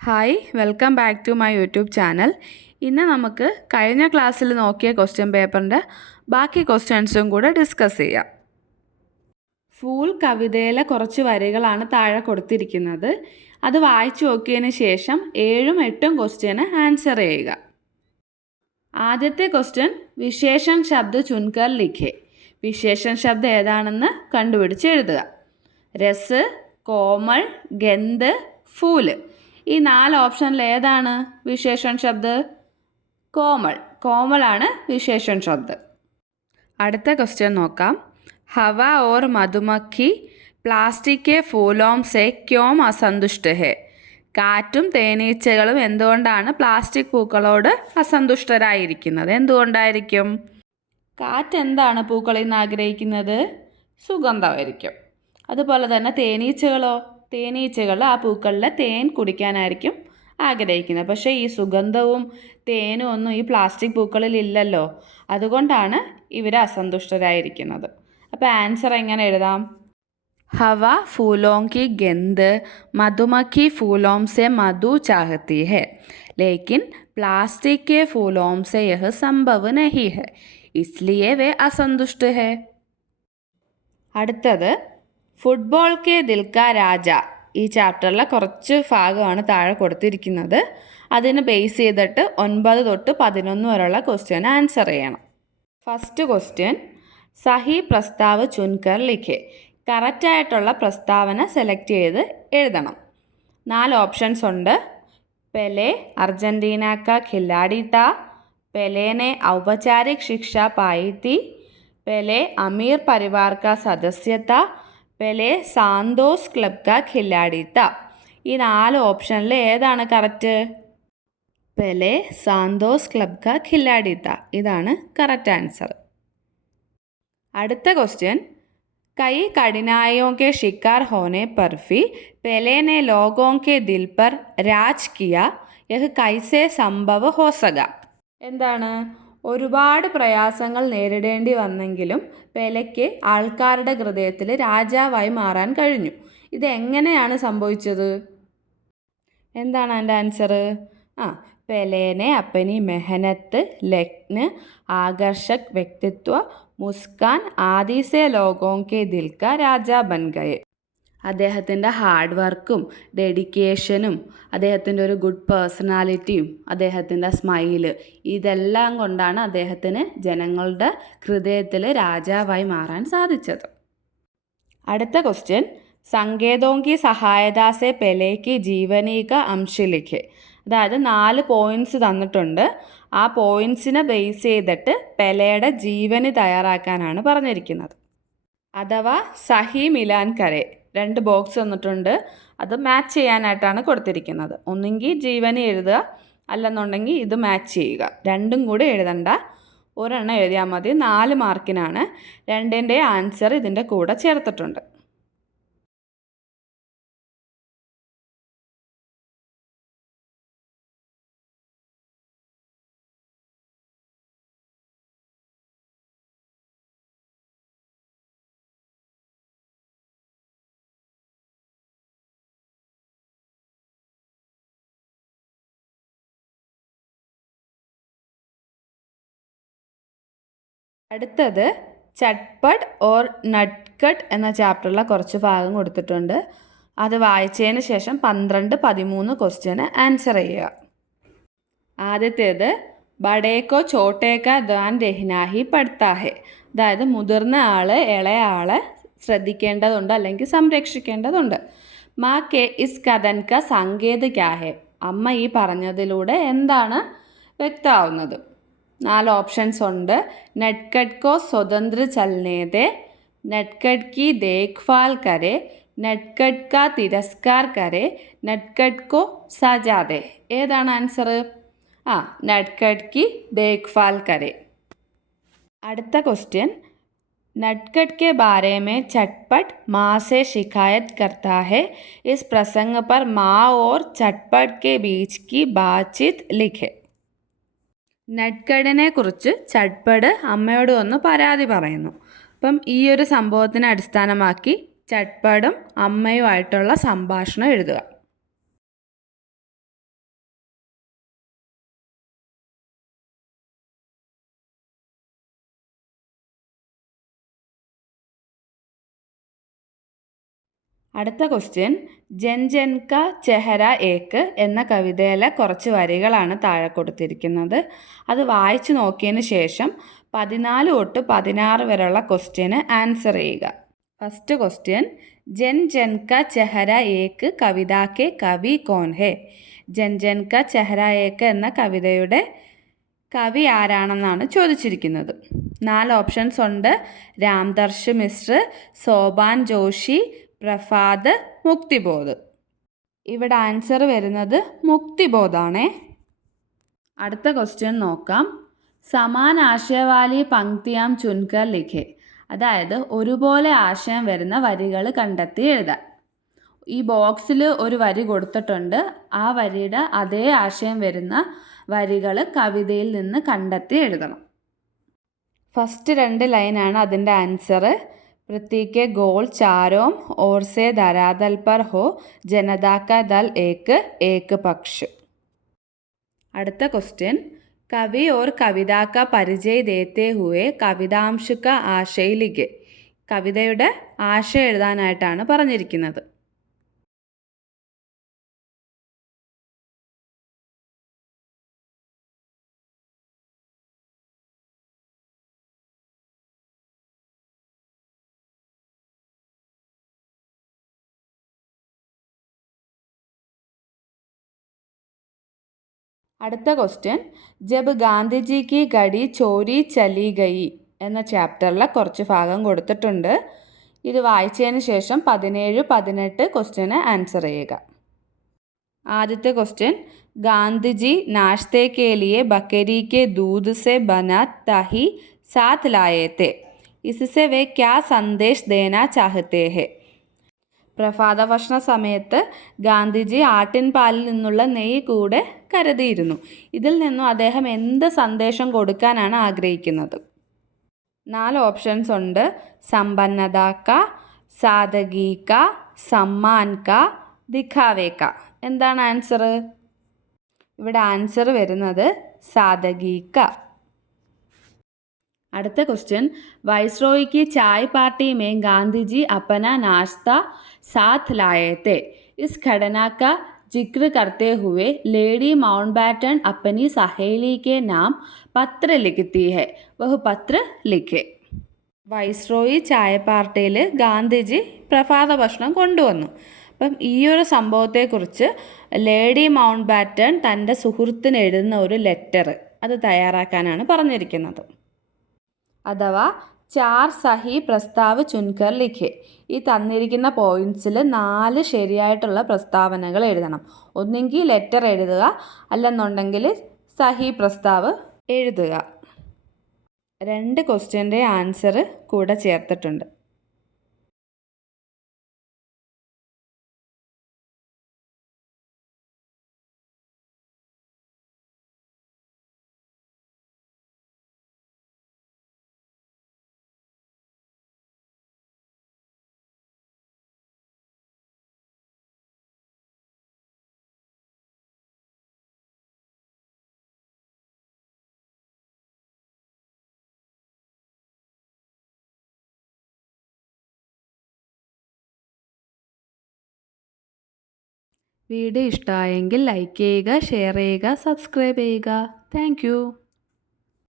Hi, welcome back to my YouTube channel. ഇന്ന് നമുക്ക് കഴിഞ്ഞ ക്ലാസ്സിൽ നോക്കിയ ക്വസ്റ്റ്യൻ പേപ്പറിൻ്റെ ബാക്കി ക്വസ്റ്റ്യൻസും കൂടെ ഡിസ്കസ് ചെയ്യാം. ഫൂൾ കവിതയിലെ കുറച്ച് വരികളാണ് താഴെ കൊടുത്തിരിക്കുന്നത്. അത് വായിച്ചു നോക്കിയതിന് ശേഷം 7ഉം 8ഉം ക്വസ്റ്റ്യന് ആൻസർ ചെയ്യുക. ആദ്യത്തെ ക്വസ്റ്റ്യൻ വിശേഷൺ ശബ്ദ ചുൻകർ ലിഖേ. വിശേഷൺ ശബ്ദം ഏതാണെന്ന് കണ്ടുപിടിച്ച് എഴുതുക. രസ്, കോമൾ, ഗന്ധ്, ഫൂല്. ഈ 4 ഓപ്ഷനിൽ ഏതാണ് വിശേഷൺ ശബ്ദ്? കോമൾ. കോമളാണ് വിശേഷൺ ശബ്ദ്. അടുത്ത ക്വസ്റ്റ്യൻ നോക്കാം. ഹവ ഓർ മധുമഖി പ്ലാസ്റ്റിക് കെ ഫൂലോം സെ ക്യോം അസന്തുഷ്ട ഹെ. കാറ്റും തേനീച്ചകളും എന്തുകൊണ്ടാണ് പ്ലാസ്റ്റിക് പൂക്കളോട് അസന്തുഷ്ടരായിരിക്കുന്നത്? എന്തുകൊണ്ടായിരിക്കും? കാറ്റ് എന്താണ് പൂക്കളിൽ നിന്ന് ആഗ്രഹിക്കുന്നത്? സുഗന്ധമായിരിക്കും. അതുപോലെ തന്നെ തേനീച്ചകളോ? തേനീച്ചകൾ ആ പൂക്കളിലെ തേൻ കുടിക്കാനായിരിക്കും ആഗ്രഹിക്കുന്നത്. പക്ഷേ ഈ സുഗന്ധവും തേനും ഒന്നും ഈ പ്ലാസ്റ്റിക് പൂക്കളിൽ ഇല്ലല്ലോ. അതുകൊണ്ടാണ് ഇവർ അസന്തുഷ്ടരായിരിക്കുന്നത്. അപ്പോൾ ആൻസർ എങ്ങനെ എഴുതാം? ഹവ ഫൂലോं की गंध मधुमक्खी फूलों से मधु चाहती है, लेकिन प्लास्टिक के फूलों से यह संभव नहीं है, इसलिए वे असंतुष्ट है. അടുത്തത് ഫുട്ബോൾ കെ ദിൽ കാ രാജ. ഈ ചാപ്റ്ററിലെ കുറച്ച് ഭാഗമാണ് താഴെ കൊടുത്തിരിക്കുന്നത്. അതിന് ബേസ് ചെയ്തിട്ട് 9 തൊട്ട് 11 വരെയുള്ള ക്വസ്റ്റ്യൻ ആൻസർ ചെയ്യണം. ഫസ്റ്റ് ക്വസ്റ്റ്യൻ, സഹി പ്രസ്താവ് ചുൻകർ ലിഖേ. കറക്റ്റായിട്ടുള്ള പ്രസ്താവന സെലക്ട് ചെയ്ത് എഴുതണം. 4 ഓപ്ഷൻസ് ഉണ്ട്. പെലെ അർജൻറ്റീന കാ ഖിലാഡി താ, പെലേനെ ഔപചാരിക് ശിക്ഷ പായി തി, പെലെ അമീർ പരിവാർ കാ സദസ്യ താ, പെലെ സാന്തോസ് ക്ലബ് കാ ഖിലാഡി താ. ഈ 4 ഓപ്ഷനിൽ ഏതാണ് കറക്റ്റ്? പെലെ സാന്തോസ് ക്ലബ് കാ ഖിലാഡി താ. ഇതാണ് കറക്റ്റ് ആൻസർ. അടുത്ത ക്വസ്റ്റ്യൻ, കൈ കഠിനായോं के शिकार होने पर भी पेले ने लोगों के दिल पर राज किया, यह कैसे संभव हो सका. എന്താണ്? ഒരുപാട് പ്രയാസങ്ങൾ നേരിടേണ്ടി വന്നെങ്കിലും പെലെയ്ക്ക് ആൾക്കാരുടെ ഹൃദയത്തിൽ രാജാവായി മാറാൻ കഴിഞ്ഞു. ഇതെങ്ങനെയാണ് സംഭവിച്ചത്? എന്താണ് അതിൻ്റെ ആൻസർ? പെലേനെ അപ്പനി മെഹനത്ത്, ലഗ്ന്, ആകർഷക് വ്യക്തിത്വ, മുസ്കാൻ ആദി സെ ലോഗോं के दिल का രാജാ ബൻ ഗയെ. അദ്ദേഹത്തിൻ്റെ ഹാർഡ് വർക്കും ഡെഡിക്കേഷനും അദ്ദേഹത്തിൻ്റെ ഒരു ഗുഡ് പേഴ്സണാലിറ്റിയും അദ്ദേഹത്തിൻ്റെ സ്മൈല്, ഇതെല്ലാം കൊണ്ടാണ് അദ്ദേഹത്തിന് ജനങ്ങളുടെ ഹൃദയത്തിൽ രാജാവായി മാറാൻ സാധിച്ചത്. അടുത്ത ക്വസ്റ്റ്യൻ, സങ്കേതോങ്കി സഹായതാസെ പെലേക്ക് ജീവനീക അംശലിഖെ. അതായത് 4 പോയിൻറ്റ്സ് തന്നിട്ടുണ്ട്. ആ പോയിൻറ്റ്സിനെ ബേസ് ചെയ്തിട്ട് പെലെയുടെ ജീവനി തയ്യാറാക്കാനാണ് പറഞ്ഞിരിക്കുന്നത്. അഥവാ സഹി മിലാൻ കരെ. 2 ബോക്സ് തന്നിട്ടുണ്ട്. അത് മാച്ച് ചെയ്യാനായിട്ടാണ് കൊടുത്തിരിക്കുന്നത്. ഒന്നെങ്കിൽ ജീവനി എഴുതുക, അല്ലെന്നുണ്ടെങ്കിൽ ഇത് മാച്ച് ചെയ്യുക. രണ്ടും കൂടെ എഴുതണ്ട, ഒരെണ്ണം എഴുതിയാൽ മതി. 4 മാർക്കിനാണ്. 2ൻ്റെ ആൻസർ ഇതിൻ്റെ കൂടെ ചേർത്തിട്ടുണ്ട്. അടുത്തത് ചട്പട് ഓർ നട്ട്കട്ട് എന്ന ചാപ്റ്ററിലെ കുറച്ച് ഭാഗം കൊടുത്തിട്ടുണ്ട്. അത് വായിച്ചതിന് ശേഷം 12, 13 ക്വസ്റ്റ്യന് ആൻസർ ചെയ്യുക. ആദ്യത്തേത്, ബഡേക്കോ ചോട്ടേക്ക ധ്യാൻ രഹ്നാഹി പഠിത്താഹെ. അതായത് മുതിർന്ന ആൾ ഇളയ ആളെ ശ്രദ്ധിക്കേണ്ടതുണ്ട്, അല്ലെങ്കിൽ സംരക്ഷിക്കേണ്ടതുണ്ട്. മാ കെ ഇസ് കഥൻ ക സങ്കേത് ക്യാഹെ. അമ്മ ഈ പറഞ്ഞതിലൂടെ എന്താണ് വ്യക്തമാവുന്നത്? 4 ഓപ്ഷൻസ് ഉണ്ട്. നട്ട്കട്ട് കോ സ്വതന്ത്ര ചലനെ ദേ, നട്ട്കട്ട് കി ദേഖ്ഭാൽ കരെ, നട്ട്കട്ട് കാ തിരസ്കാർ കരെ, നട്ട്കട്ട് കോ സജാ ദേ. ഏതാണ് ആൻസർ? നട്ട്കട്ട് കി ദേഖ്ഭാൽ കരെ. അടുത്ത ക്വസ്റ്റ്യൻ, नटखट के बारे में चटपट माँ से शिकायत करता है. इस प्रसंग पर माँ और चटपट के बीच की बातचीत लिखे. നട്ട്കട്ടിനെ കുറിച്ച് ചട്പട് അമ്മയോട് വന്ന് പരാതി പറയുന്നു. അപ്പം ഈ ഒരു സംഭവത്തിനെ അടിസ്ഥാനമാക്കി ചട്പടും അമ്മയുമായിട്ടുള്ള സംഭാഷണം എഴുതുക. അടുത്ത ക്വസ്റ്റ്യൻ, ജൻ ജൻ കാ ചെഹര ഏക്ക് എന്ന കവിതയിലെ കുറച്ച് വരികളാണ് താഴെ കൊടുത്തിരിക്കുന്നത്. അത് വായിച്ചു നോക്കിയതിന് ശേഷം 14 തൊട്ട് 16 വരെയുള്ള ക്വസ്റ്റ്യന് ആൻസർ ചെയ്യുക. ഫസ്റ്റ് ക്വസ്റ്റ്യൻ, ജൻ ജൻ കാ ചെഹര ഏക്ക് കവിത കെ കവി കോൻ ഹെ? ജൻ ജൻ കാ ചെഹര ഏക്ക് എന്ന കവിതയുടെ കവി ആരാണെന്നാണ് ചോദിച്ചിരിക്കുന്നത്. 4 ഓപ്ഷൻസ് ഉണ്ട്. രാംദർശ് മിശ്ര, സോപാൻ ജോഷി, പ്രഭാത്, മുക്തിബോധ്. ഇവിടെ ആൻസർ വരുന്നത് മുക്തിബോധാണേ. അടുത്ത ക്വസ്റ്റ്യൻ നോക്കാം. സമാൻ ആശയവാലി പങ്ക്തിയാം ചുൻകർ ലിഖെ. അതായത് ഒരുപോലെ ആശയം വരുന്ന വരികൾ കണ്ടെത്തി എഴുതാൻ. ഈ ബോക്സിൽ ഒരു വരി കൊടുത്തിട്ടുണ്ട്. ആ വരിയുടെ അതേ ആശയം വരുന്ന വരികൾ കവിതയിൽ നിന്ന് കണ്ടെത്തി എഴുതണം. ഫസ്റ്റ് 2 ലൈനാണ് അതിൻ്റെ ആൻസർ. प्रतीक के गोल चारों ओर से धरातल पर हो, जनता का दल एक पक्ष. അടുത്ത ക്വസ്റ്റ്യൻ, കവി और കവിത का परिचय देते हुए കവിതാംശ का आशय लिखे. കവിതയുടെ ആശയം എഴുതാനായിട്ടാണ് പറഞ്ഞിരിക്കുന്നത്. അടുത്ത ക്വസ്റ്റ്യൻ, ജബ് ഗാന്ധിജി കി ഗഡി ചോരി ചലി ഗയി എന്ന ചാപ്റ്ററിൽ കുറച്ച് ഭാഗം കൊടുത്തിട്ടുണ്ട്. ഇത് വായിച്ചതിന് ശേഷം 17, 18 ക്വസ്റ്റ്യന് ആൻസർ ചെയ്യുക. ആദ്യത്തെ ക്വസ്റ്റ്യൻ, ഗാന്ധിജി നാശ്തേ കെ ലിയെ ബക്കരി കെ ദൂധ് സെ ബന ദഹി സാത്ത് ലായേ തെ. ഇസ്സെ വേ ക്യാ സന്ദേശ് ദേനാ ചാഹത്തെ ഹെ? പ്രഭാത ഭക്ഷണ സമയത്ത് ഗാന്ധിജി ആട്ടിൻപാലിൽ നിന്നുള്ള നെയ്യ് കൂടെ കരുതിയിരുന്നു. ഇതിൽ നിന്നും അദ്ദേഹം എന്ത് സന്ദേശം കൊടുക്കാനാണ് ആഗ്രഹിക്കുന്നത്? 4 ഓപ്ഷൻസ് ഉണ്ട്. സമ്പന്നത ക, സാദഗി ക, സമ്മാൻ ക, ദിഖാവേ ക. എന്താണ് ആൻസർ? ഇവിടെ ആൻസർ വരുന്നത് സാദഗി ക. അടുത്ത ക്വസ്റ്റ്യൻ, वाइसरॉय की चाय पार्टी में गांधी जी अपना नाश्ता साथ लाए थे. इस घटना का जिक्र करते हुए लेडी माउंटबैटन अपनी सहेली के नाम पत्र लिखती है. वह पत्र लिखे. വൈസ്രോയി ചായ പാർട്ടിയിൽ ഗാന്ധിജി പ്രഭാത ഭക്ഷണം കൊണ്ടുവന്നു. അപ്പം ഈ ഒരു സംഭവത്തെക്കുറിച്ച് ലേഡി മൗണ്ട് ബാറ്റൺ തൻ്റെ സുഹൃത്തിന് എഴുതുന്ന ഒരു ലെറ്റർ അത് തയ്യാറാക്കാനാണ് പറഞ്ഞിരിക്കുന്നത്. അഥവാ 4 സഹി പ്രസ്താവ് ചുൻകർ ലിഖെ. ഈ തന്നിരിക്കുന്ന പോയിൻറ്റ്സിൽ 4 ശരിയായിട്ടുള്ള പ്രസ്താവനകൾ എഴുതണം. ഒന്നെങ്കിൽ ലെറ്റർ എഴുതുക, അല്ലെന്നുണ്ടെങ്കിൽ സഹി പ്രസ്താവ് എഴുതുക. 2 ക്വസ്റ്റ്യൻ്റെ ആൻസർ കൂടെ ചേർത്തിട്ടുണ്ട്. വീഡിയോ ഇഷ്ടമായെങ്കിൽ ലൈക്ക് ചെയ്യുക, ഷെയർ ചെയ്യുക, സബ്സ്ക്രൈബ് ചെയ്യുക. താങ്ക്